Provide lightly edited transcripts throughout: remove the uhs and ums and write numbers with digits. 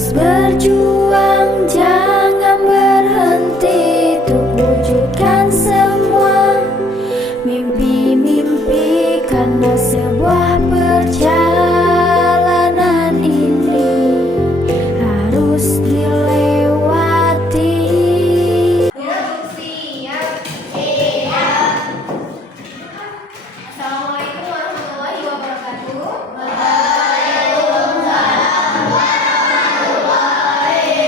Terus berjuang, jangan berhenti untuk wujudkan semua mimpi-mimpi, karena sebuah perjalanan ini harus dilewati. Siap. Siap. Assalamualaikum warahmatullahi wabarakatuh. Waalaikumsalam warahmatullahi wabarakatuh.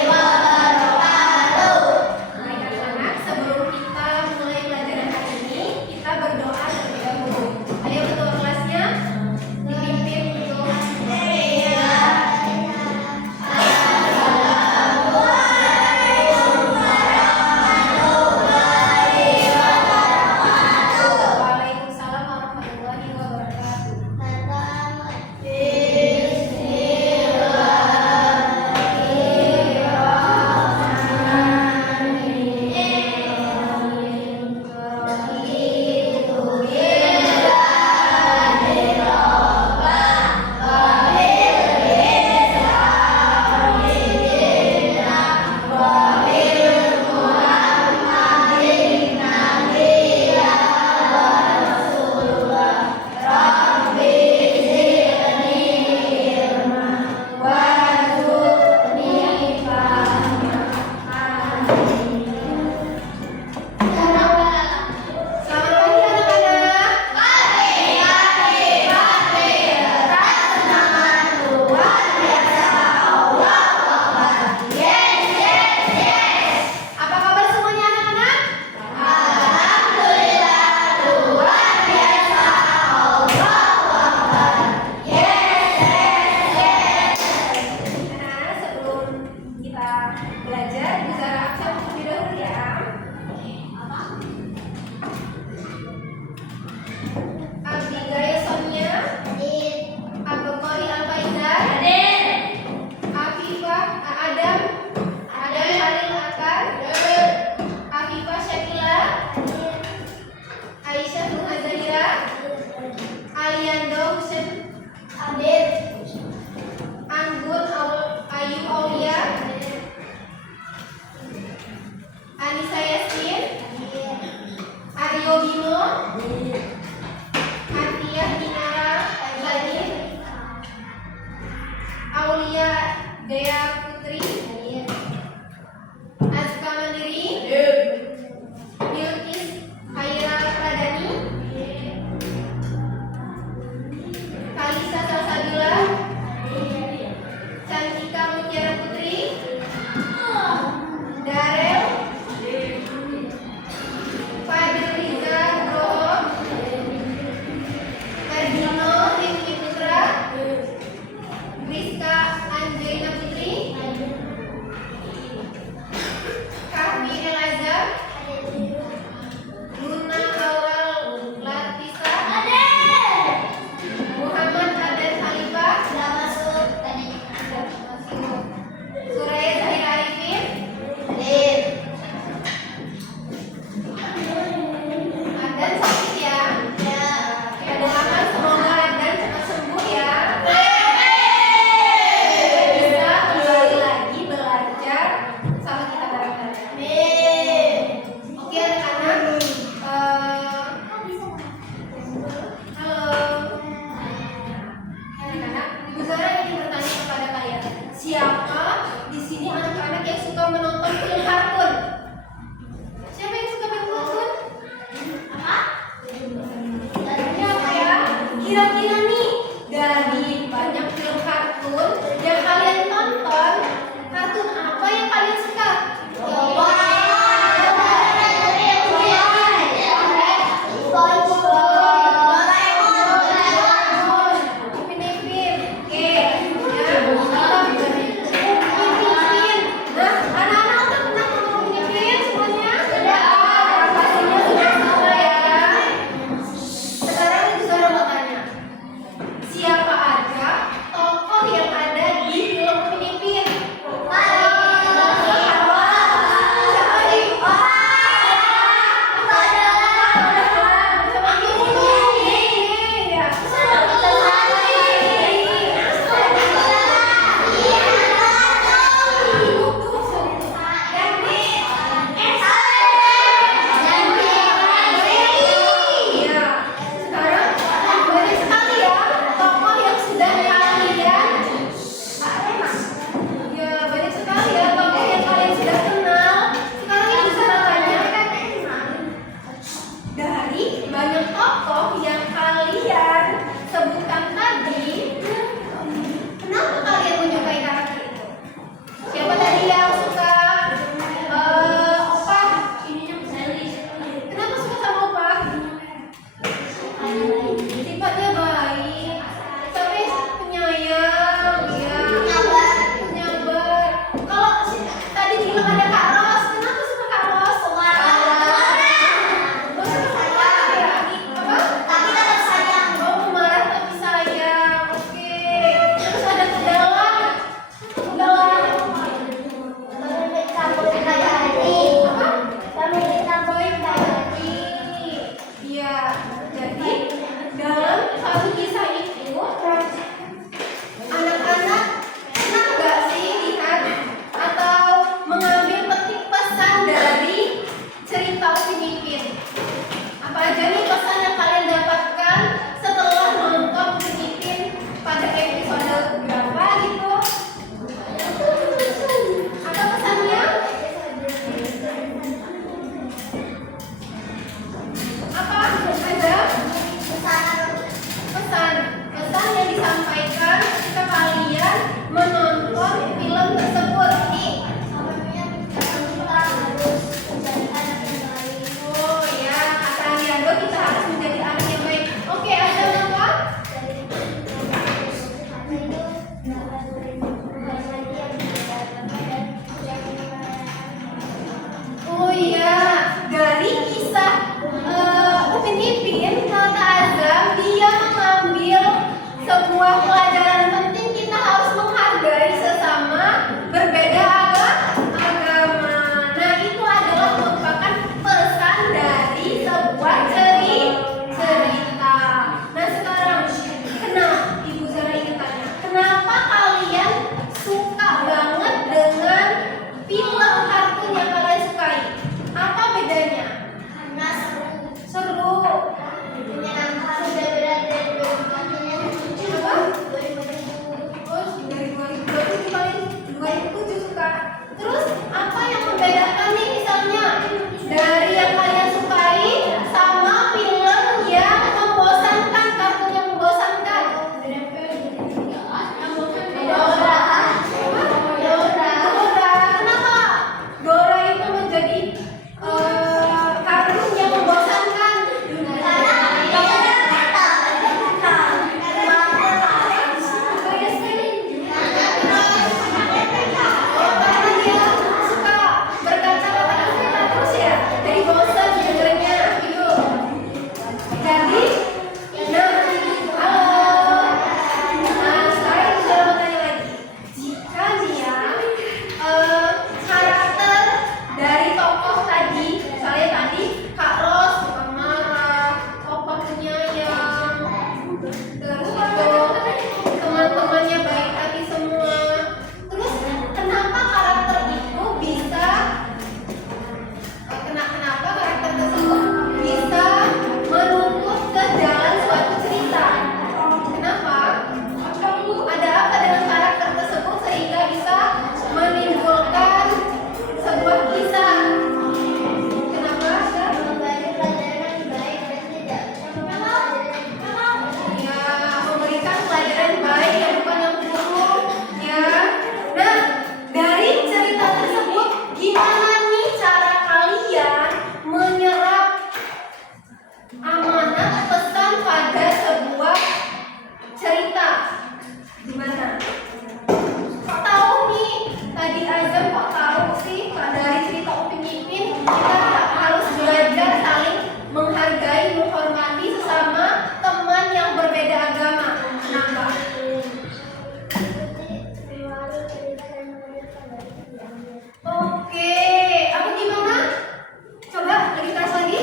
yang ketujuh suka. Terus apa yang membedakan nih misalnya dari yang kalian sukai sama film yang membosankan, kartun yang membosankan? Dora. Kenapa Dora itu menjadi kartun yang membosankan? Teman-temannya baik hati semua. Terus kenapa karakter itu bisa kenapa karakter tersebut bisa menuntut ke jalan suatu cerita? Kenapa? Ada apa dengan karakter tersebut sehingga bisa menimbulkan sebuah kisah? Kenapa? Ya, memberikan pelajaran baik yang bukan yang buruk, ya. Nah, dari cerita tersebut, gimana nih cara kalian menyerap amanat pesan pada sebuah cerita? Gimana? Kok tahu nih? Tadi Azam kok tahu sih? Dari cerita Upin Ipin kita harus belajar saling menghargai, menghormati sesama teman yang berbeda agama. Kenapa? Oke, apa gimana? Coba lagi keras lagi.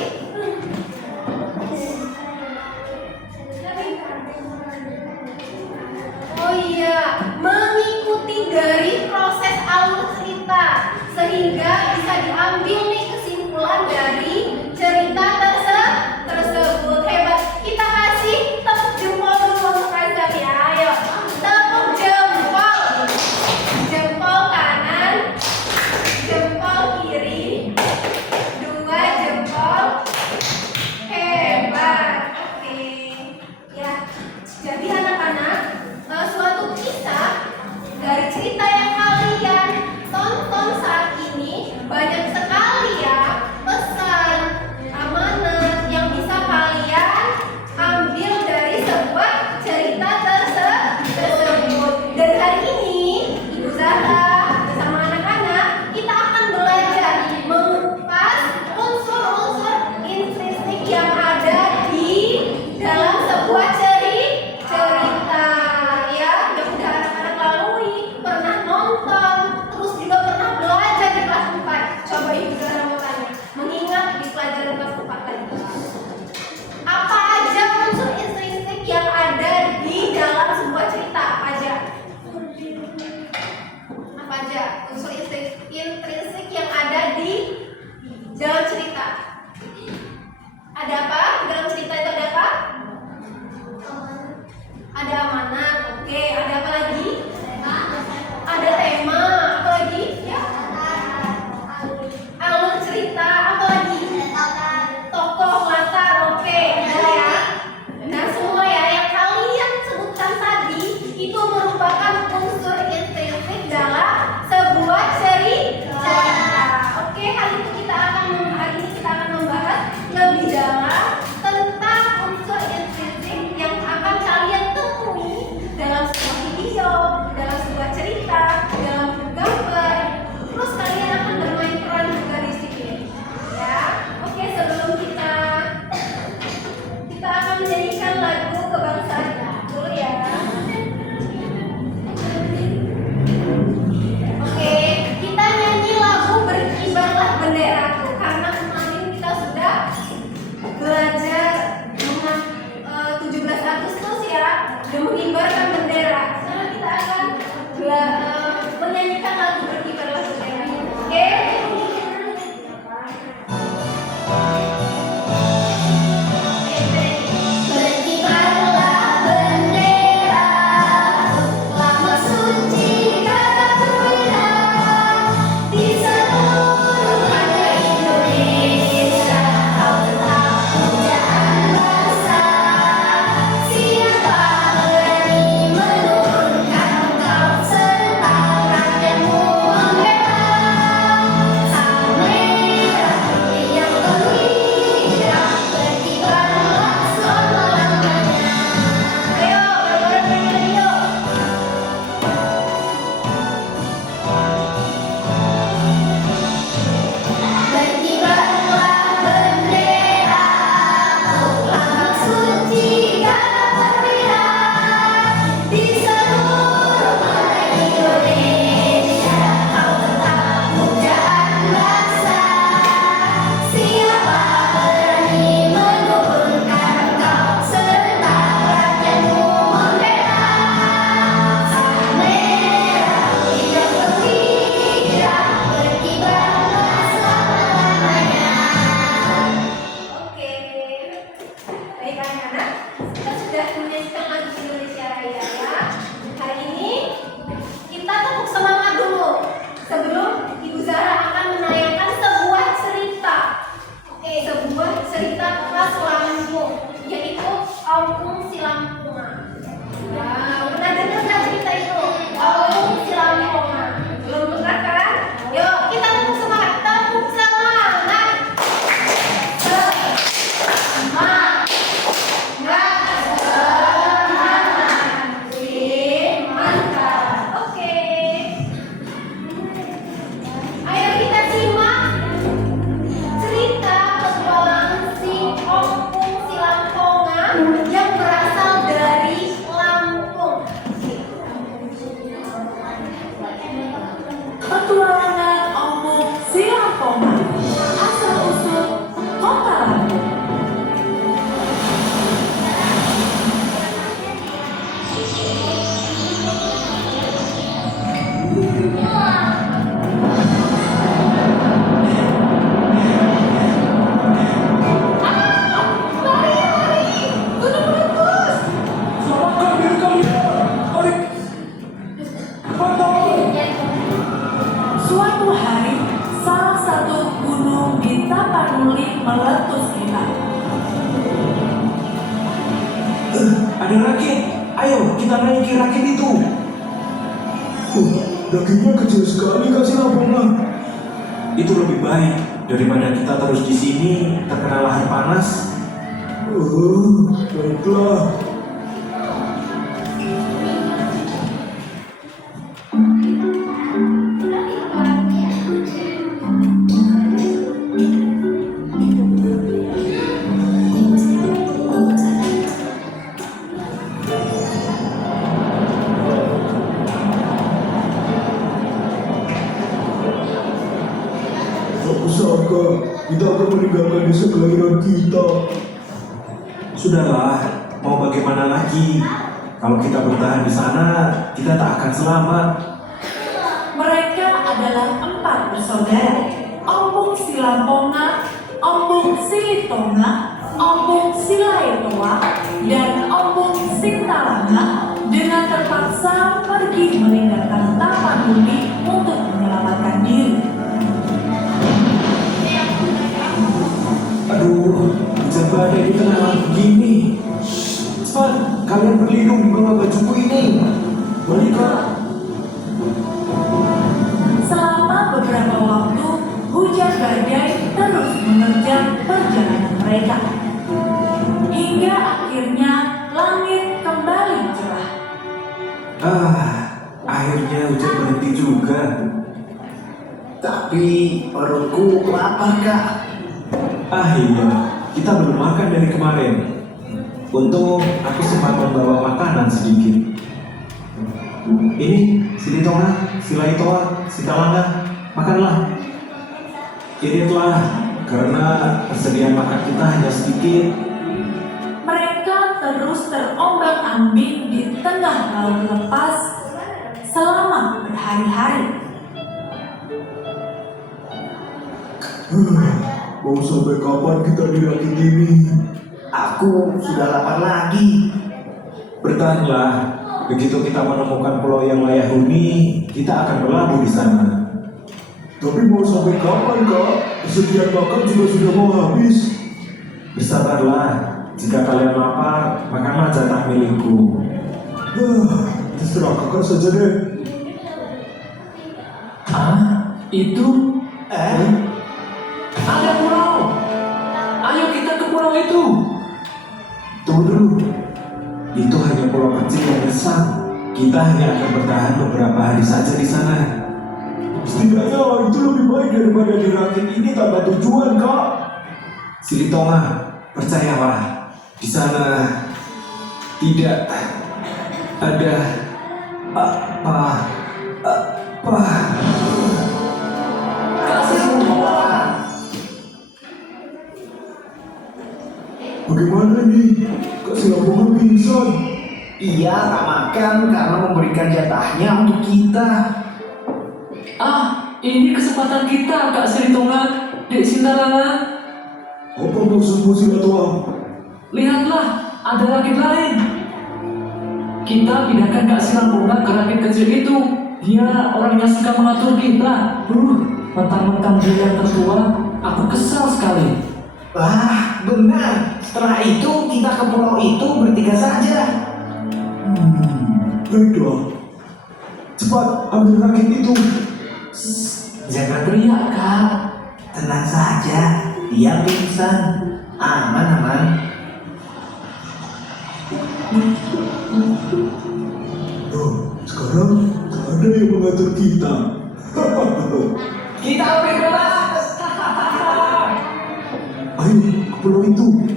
Oh iya, mengikuti dari proses alur cerita sehingga bisa diambil nih kesimpulan dari cerita tersebut. Hebat. Kita kasih tepuk jempol dulu untuk Azam ya. Ayo, tepuk jempol. Jempol kanan, jempol kiri, 2 jempol. Hebat. Oke. Ya. Jadi anak-anak, suatu kisah dari cerita yang kalian tonton saat ini banyak sekali ya pesan amanat yang bisa kalian ambil dari sebuah cerita tersebut. Dan hari ini Ibu Zahra bersama anak-anak kita akan belajar mengupas unsur-unsur intrinsik yang ada di dalam sebuah cerita ya, yang udah anak-anak lalui, pernah nonton, terus juga pernah belajar di kelas 4. Coba Ibu Zahra mau tanya, mengingat di pelajaran kelas 4 tadi, apa aja unsur intrinsik yang ada di dalam sebuah cerita? Apa aja? Apa aja unsur intrinsik yang ada di dalam cerita? Ada apa? Dalam cerita itu ada apa? Ada amanat, oke. Ada apa lagi? Ada tema, apa lagi? Ya. Alur cerita, apa lagi? Tokoh, latar, oke. Udah ya. Nah, semua ya yang kalian sebutkan tadi itu merupakan unsur intrinsik dalam sebuah cerita. Oke, hari ini kita akan Suatu hari, salah satu gunung di Tapanuli meletus hebat. Ada rakit. Ayo kita naiki rakit itu. Dagingnya kecil sekali Kak Silambonga. Itu lebih baik daripada kita terus di sini terkena lahar panas. Baiklah. Tak sangka kita akan meninggalkan desa kelahiran kita. Sudahlah, mau bagaimana lagi? Kalau kita bertahan di sana, kita tak akan selamat. Mereka adalah 4 bersaudara, Ompong Silambonga, Ompong Silitonga, Ompong Silaetoa, dan Ompong Sintalanga dengan terpaksa pergi meninggalkan Tapanuli untuk menyelamatkan diri. Aduh, hujan badai di tengah malam begini. Cepat, kalian berlindung di bawah bajuku ini. Baliklah. Selama beberapa waktu, hujan badai terus menerjang perjalanan mereka. Hingga akhirnya langit kembali cerah. Akhirnya hujan berhenti juga. Tapi perutku lapar Kak. Iya, kita belum makan dari kemarin. Untung aku sempat membawa makanan sedikit. Ini, Silitonga, Silaitoa, Sintalanga, makanlah. Ini telah, karena persediaan makan kita hanya sedikit. Mereka terus terombang-ambing di tengah laut lepas selama berhari-hari. Mau sampai kapan kita di rakit ini? Aku sudah lapar lagi. Bertahanlah, begitu kita menemukan pulau yang layak huni, kita akan berlabuh di sana. Tapi mau sampai kapan Kak? Persediaan makan juga sudah mau habis. Bersabarlah, jika kalian lapar, makanlah jatah milikku. Terserah Kakak saja deh. Itu ada pulau. Ayo kita ke pulau itu. Tunggu dulu, itu hanya pulau kecil yang besar. Kita hanya akan bertahan beberapa hari saja di sana. Setidaknya itu lebih baik daripada di rakit ini tanpa tujuan Kak. Silitonga, percayalah, di sana tidak ada apa-apa. Bagaimana ini? Kak Silambonga pingsan. Ia tak makan karena memberikan jatahnya untuk kita. Ini kesempatan kita, Kak Silitonga, Dek Sintalanga. Apa maksudmu Silatoa? Lihatlah, ada rakit lain. Kita pindahkan Kak Silambonga ke rakit kecil itu. Dia orang yang suka mengatur kita. Mentang-mentang dia yang tertua, aku kesal sekali. Wah, benar. Setelah itu kita ke pulau itu bertiga saja. Baiklah. Cepat ambil rakit itu. Jangan teriak, Kak. Tenang saja, dia pingsan. Aman. Sekarang tak ada yang mengatur kita. Kita lebih bebas. Ayo ke pulau itu.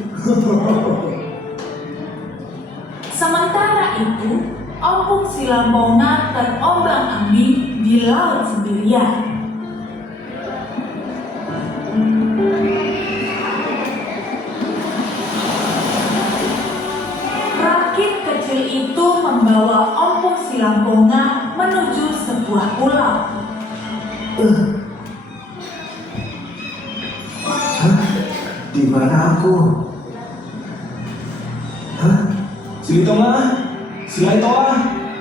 Sementara itu, Ompong Silambonga terombang-ambing di laut sendirian. Rakit kecil itu membawa Ompong Silambonga menuju sebuah pulau. Di mana aku? Silitonga, Silaitoa,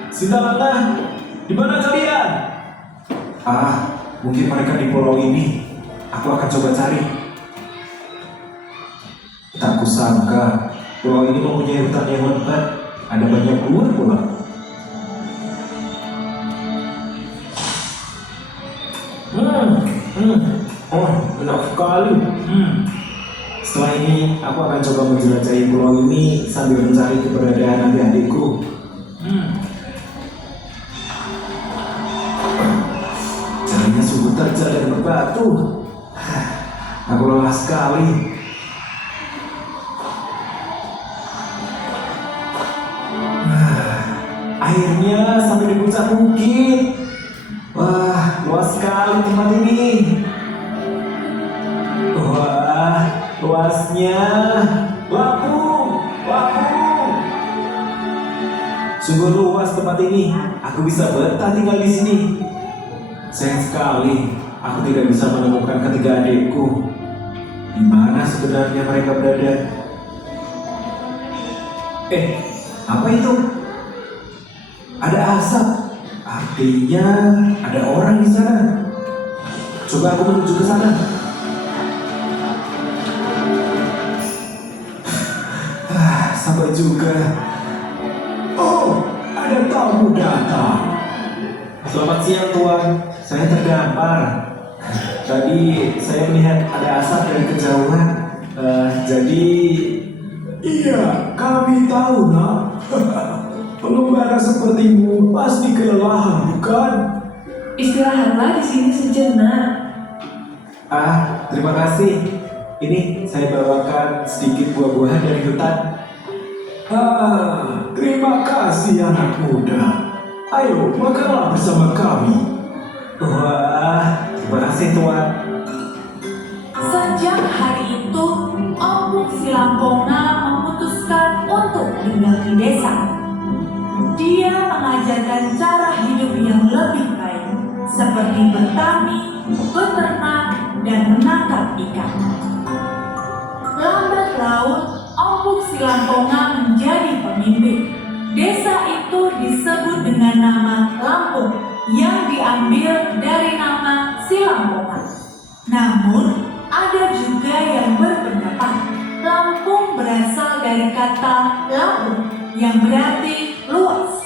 Sintalanga, di mana kalian? Mungkin mereka di pulau ini. Aku akan coba cari. Tak kusangka pulau ini mempunyai hutan yang lebat. Ada banyak ular pula. Oh, enak sekali. Setelah ini, aku akan coba menjelajahi pulau ini sambil mencari keberadaan adik-adikku. Jalannya sungguh terjal dan berbatu. Aku lelah sekali. Akhirnya sampai di puncak bukit. Wah, luas sekali tempat ini. Wah, luasnya. Lampung. Sungguh luas tempat ini. Aku bisa betah tinggal di sini. Sayang sekali, aku tidak bisa menemukan ketiga adikku. Di mana sebenarnya mereka berada? Apa itu? Ada asap. Artinya ada orang di sana. Coba aku menuju ke sana. Sampai juga. Oh, ada tamu datang. Selamat siang Tuan. Saya terdampar. Tadi saya melihat ada asap dari kejauhan. Jadi iya, kami tahu nak. Pengembara sepertimu pasti kelelahan, bukan? Istirahatlah di sini sejenak. Terima kasih. Ini saya bawakan sedikit buah-buahan dari hutan. Terima kasih anak muda. Ayo, makanlah bersama kami. Wah, terima kasih Tuan. Sejak hari itu, Ompong Silangponga memutuskan untuk tinggal di desa. Dia mengajarkan cara hidup yang lebih baik, seperti bertani, beternak, dan menangkap ikan. Lambat laun, Ompong Silangponga menjadi pemimpin. Desa itu disebut dengan nama Lampung, yang diambil dari nama Silangponga. Namun, ada juga yang berpendapat Lampung berasal dari kata Lampung, yang berarti luas.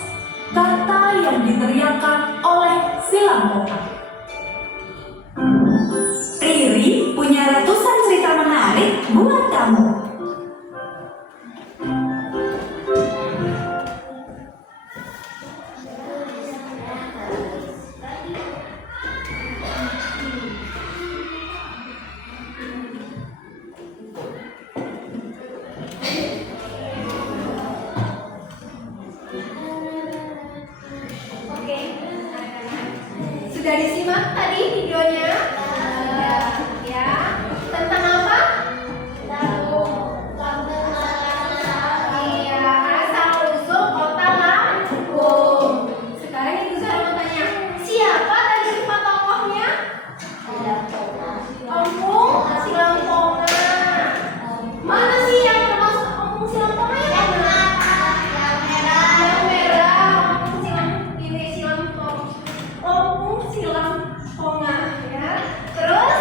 Kata yang diteriakkan oleh Silangponga. Riri punya ratusan cerita menarik buat kamu. Sudah disimak tadi videonya? Ya. Tentang apa? Iya, asal-usul kota Lampung. Sekarang Ibu Zara mau tanya, siapa tadi 4 tokohnya? Ompong Silangponga. Mana sih yang termasuk Ompong Silangponga? Yang merah. Ompong Silangponga ya. Terus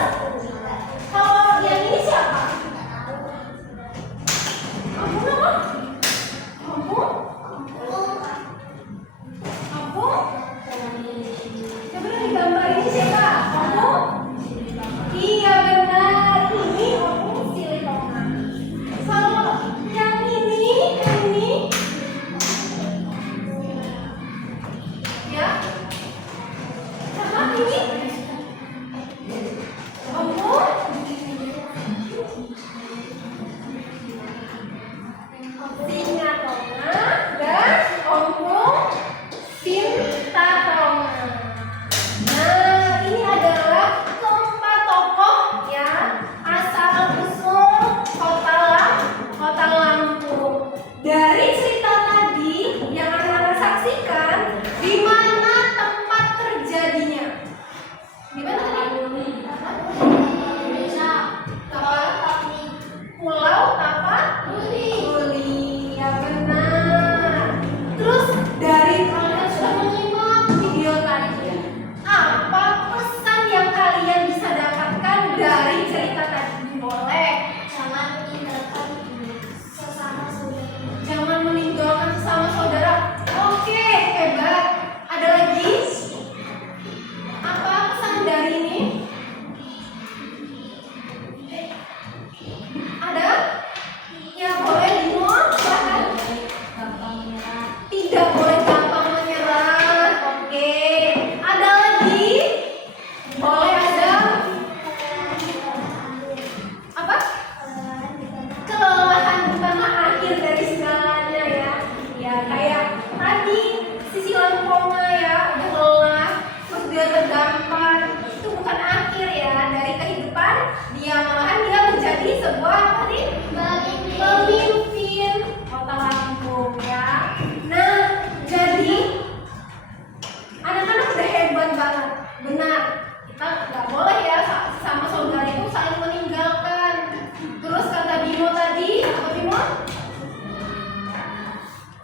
kita nggak boleh ya sama saudara itu saling meninggalkan. Terus kata Bimo tadi, apa Bimo?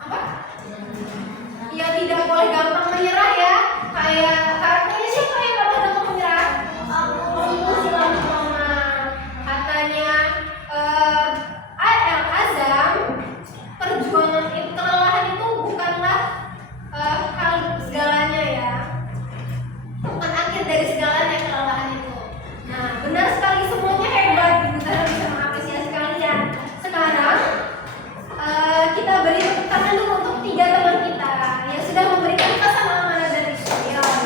Apa? Ya tidak boleh gampang menyerah ya. Kayak karakternya siapa yang nggak boleh gampang menyerah? Aku silang Pona. Katanya Al Azam, perjuangan itu, kelelahan itu bukanlah hal segalanya ya. Bukan akhir dari segalanya kelelahan itu. Nah, benar sekali, semuanya hebat. Kita bisa mengapresiasi kalian. Sekarang kita beri tepuk tangan dulu untuk 3 teman kita yang sudah memberikan pesan amanah dari Tuhan.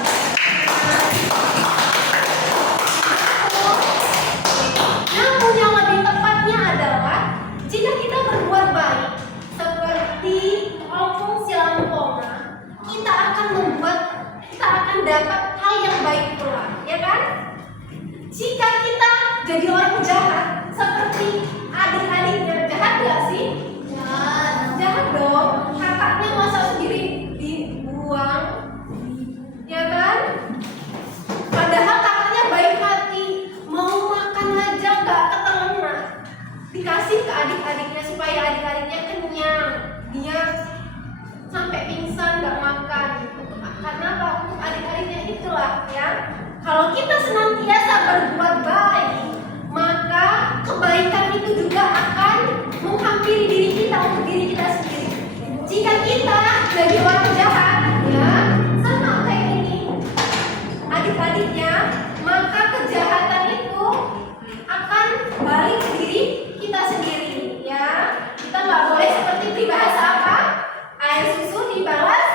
Namun yang lebih tepatnya adalah jika kita berbuat baik seperti Opung Silampona, kita akan dapat hal yang baik pula, ya kan? Jika kita jadi orang jahat seperti adik-adiknya, jahat gak sih? Jahat dong. Kakaknya masa sendiri dibuang, ya kan? Padahal kakaknya baik hati, mau makan aja gak ketelan, dikasih ke adik-adiknya supaya adik-adiknya kenyang. Dia sampai pingsan gak makan. Karena apa? Untuk adik-adiknya itulah ya. Kalau kita senantiasa berbuat baik, maka kebaikan itu juga akan menghampiri diri kita untuk diri kita sendiri. Jika kita jadi orang jahat, ya sama kayak ini adik-adiknya, maka kejahatan itu akan balik ke diri kita sendiri. Ya, kita nggak boleh seperti peribahasa apa? Air susu dibalas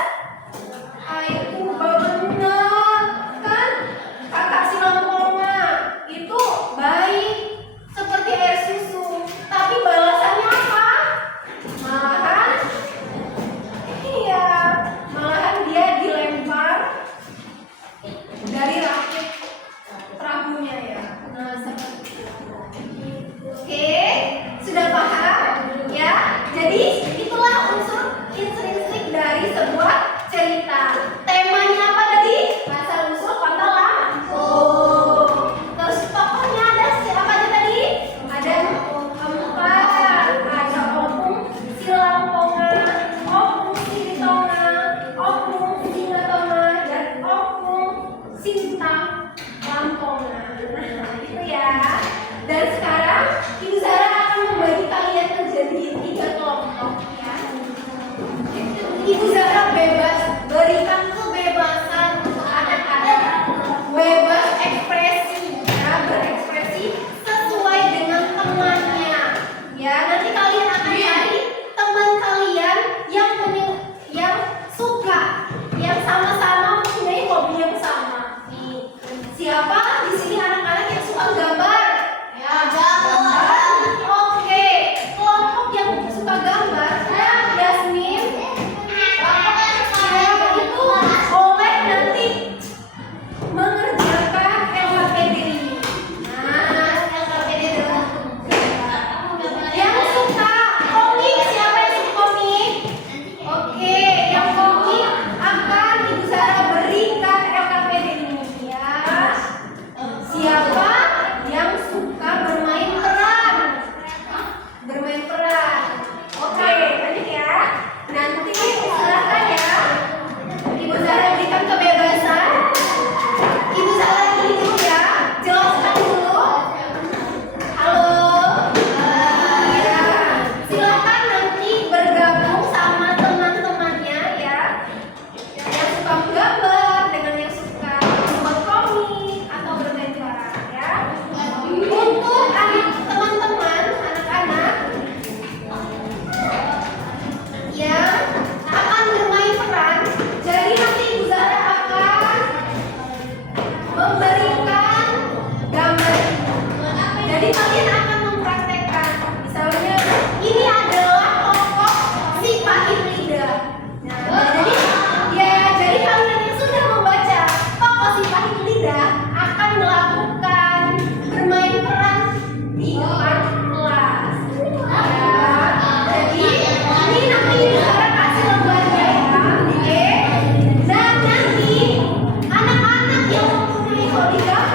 air tuba, benar kan? Kakak Silampona itu baik seperti air susu, tapi balasannya apa? Malahan dia dilempar dari rakit perahunya ya. Nah, seperti itu. Oke, sudah paham ya? Jadi itulah unsur intrinsik dari sebuah cerita. Temanya apa tadi? Asal usul kata Lampung. Terus tokohnya ada siapa aja tadi? Ada 4. Ada Opung Silampona, Opung Silitonga, Opung Silatonga, dan Opung Sinta Lampona. Nah, itu ya. Dan sekarang Ibu Zara akan membagi kalian menjadi 3 kelompok ya. Ibu Zara bebas, berikan kebebasan untuk anak-anak, bebas ekspresi, ya, berekspresi sesuai dengan temannya. Ya, nanti kalian akan cari teman kalian yang suka, yang sama-sama mempunyai hobi yang sama. Nih, siapa di sini anak-anak yang suka gambar? Ya, gambar. Oke, kelompok yang suka gambar, ya, Yasmin. Itu boleh nanti mengerjakan LKPD ini. Nah, LKPD adalah yang suka komik. Siapa yang suka komik? Oke, yang komik akan Ibu Zara berikan LKPD ini ya. Siapa yang suka bermain peran? Bermain peran. Oke, lanjut ya. Nanti silakan ya. Ibu Zara berikan kebebasan. Ibu Zara ini dulu ya. Jelaskan dulu. Halo. Ya. Silakan nanti bergabung sama teman-temannya ya. Yang suka menggambar dengan yang suka membuat komik atau bermain peran ya. Untuk teman-teman, anak-anak yang akan bermain peran, jadi nanti Ibu Zara akan memberikan gambar. Jadi kalian akan mempraktekkan. Misalnya ini adalah tokoh si Pahit Lidah. Nah, jadi kalian yang sudah membaca tokoh si Pahit Lidah akan melakukan bermain peran di depan kelas. Ya, jadi ini nanti Ibu Zara kasih lembarnya ya. Oke. Dan nanti anak-anak yang mempunyai hobi gambar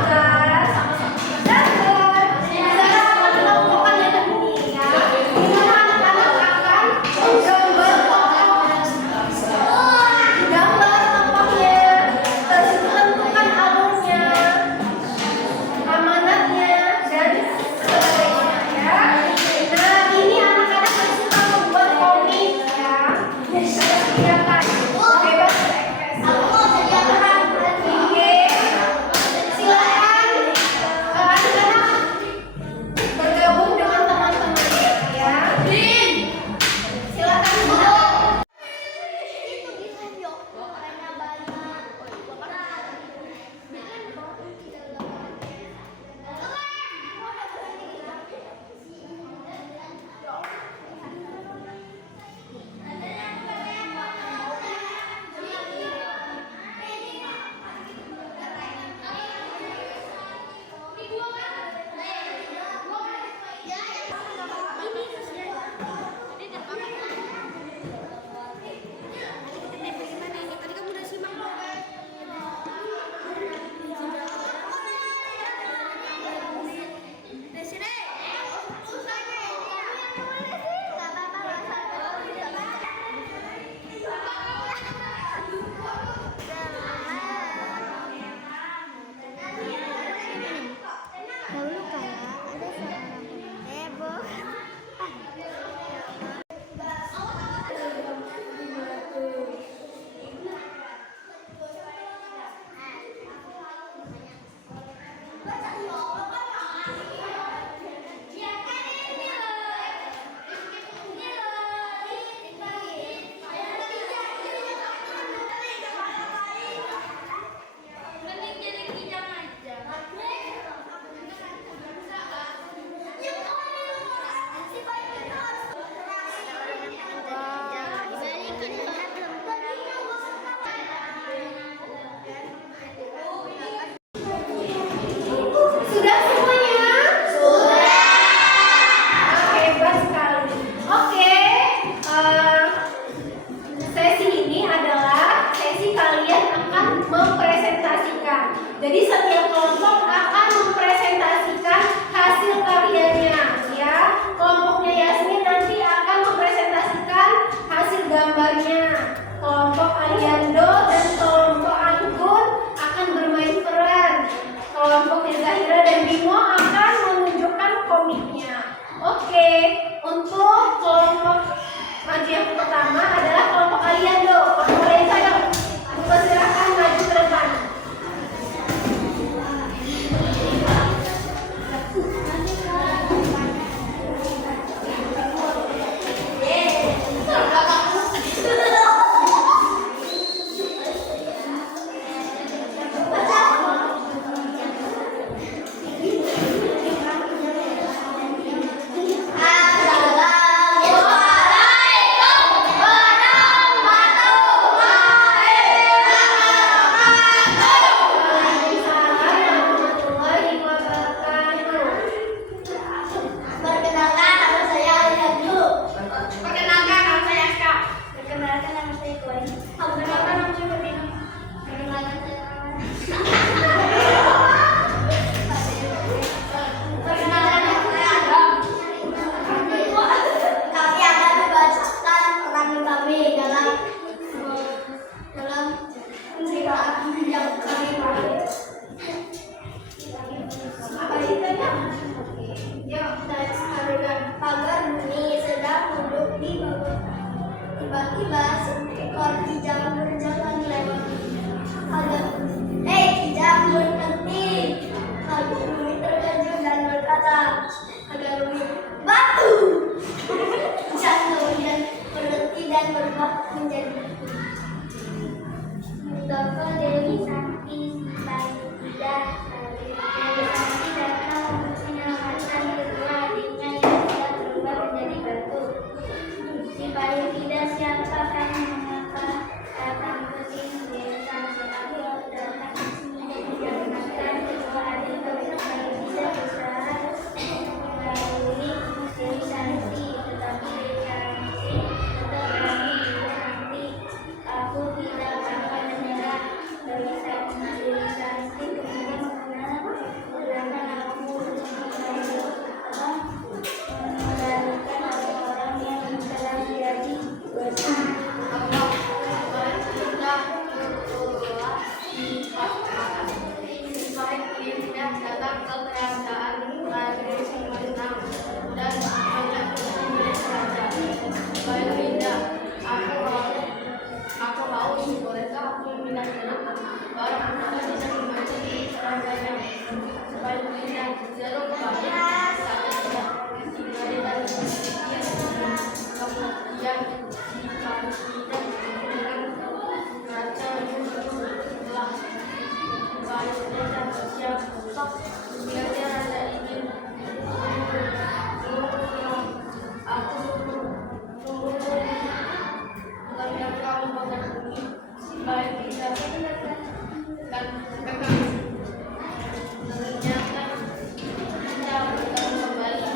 keperasaan lagi semenang dan banyak kemudian saja. Baik tidak, aku haus. Bolehkah aku meminta jeruk? Orang kita bisa memasuki seraganya. Baik tidak, jeruk banyak saja tidak diberi dan kemudian kemudian dikasihkan dengan raja telah baik tidak siapa biarnya raja ingin aku tunggu karena kamu pada bumi baik tidak dan memang ternyata kita akan kembali.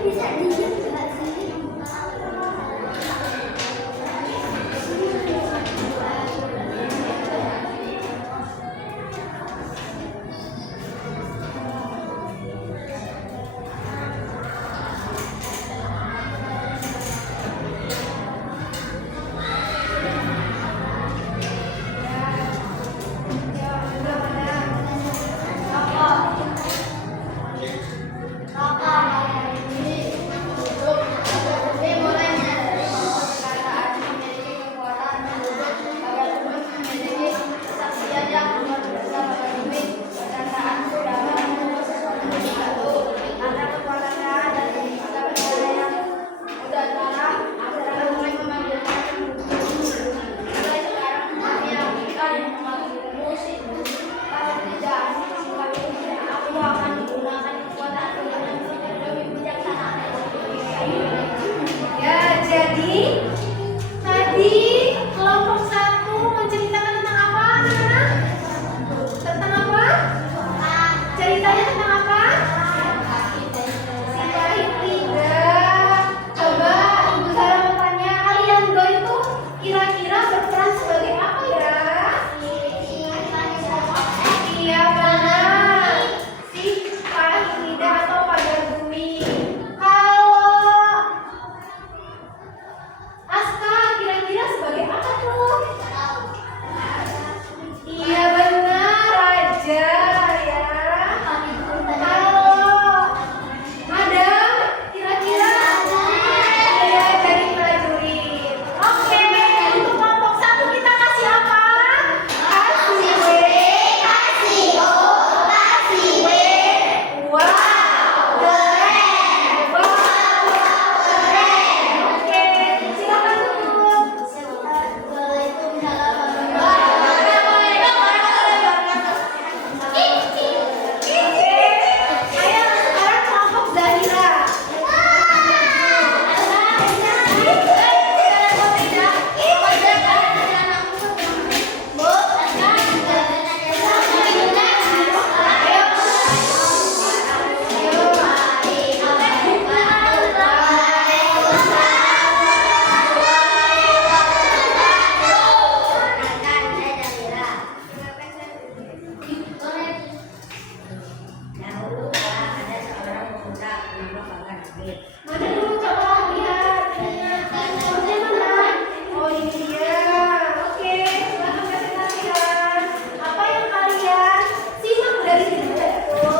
Bisa diem nggak sih? Rokok. Mana dulu coba lihat. Fotonya mana? Oh ini dia. Oke, silakan kasih lihat. Apa yang kalian simak dari video itu?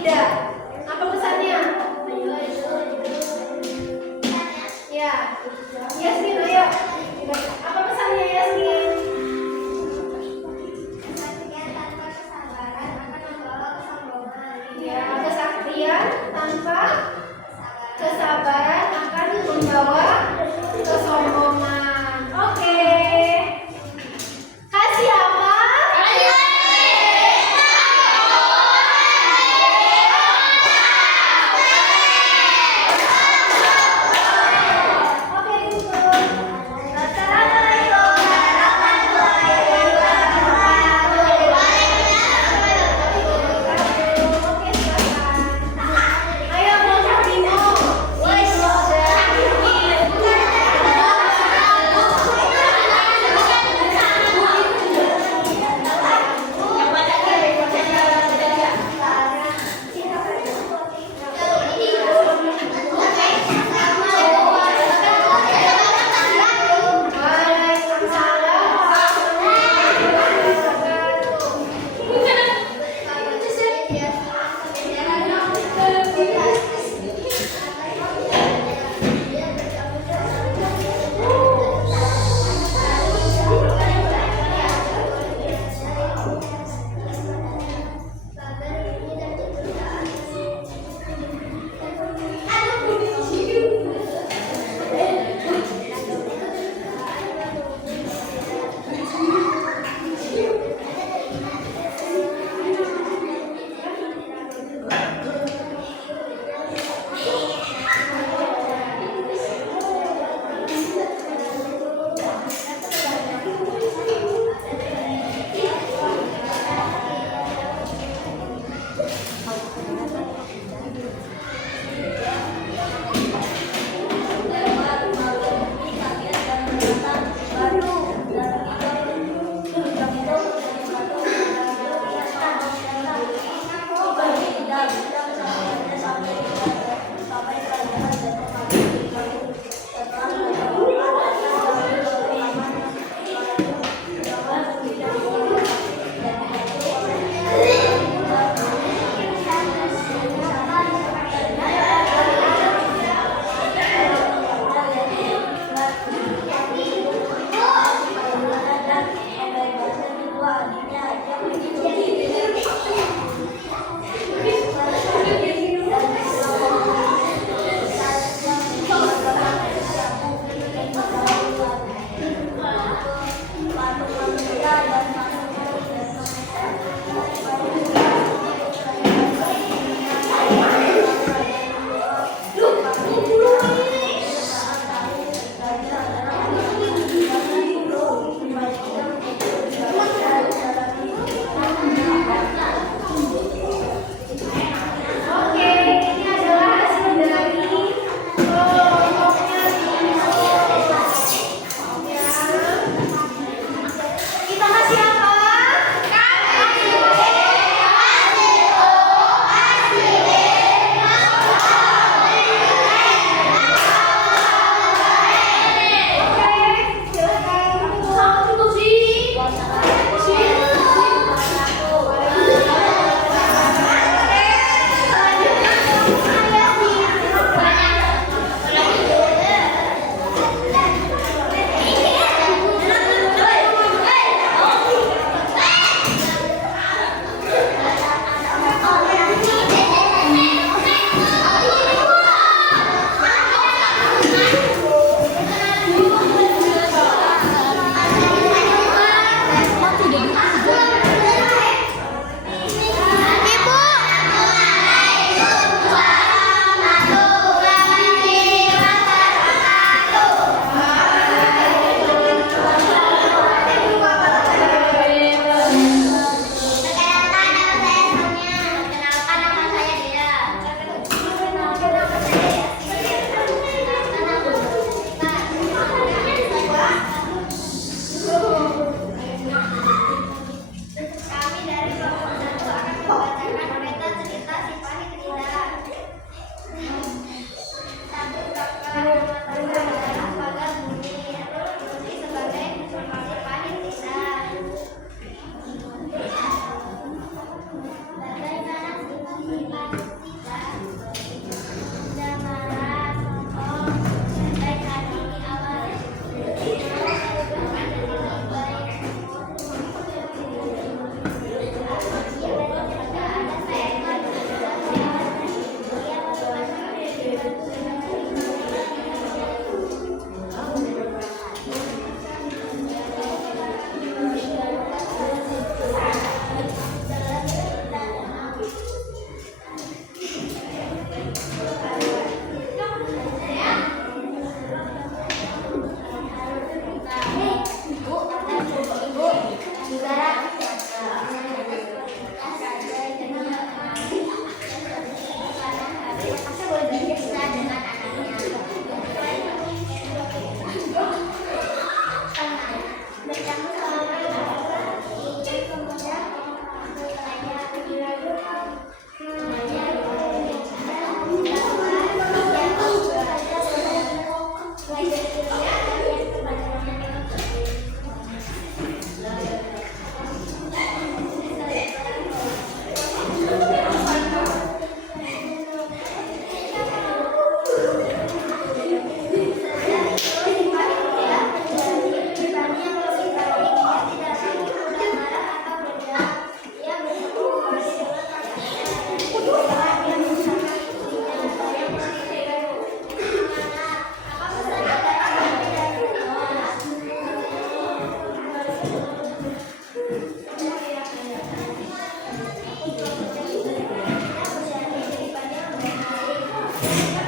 tidak? Apa pesannya? Ya, Yasmin, ayo. Apa pesannya Yasmin? Ya, kesaktian tanpa kesabaran akan membawa kesombongan. Oke. Kasih apa? Oke, Guntur. Assalamualaikum warahmatullahi wabarakatuh. Oke, silakan. Ayo, mau Bimo. Kita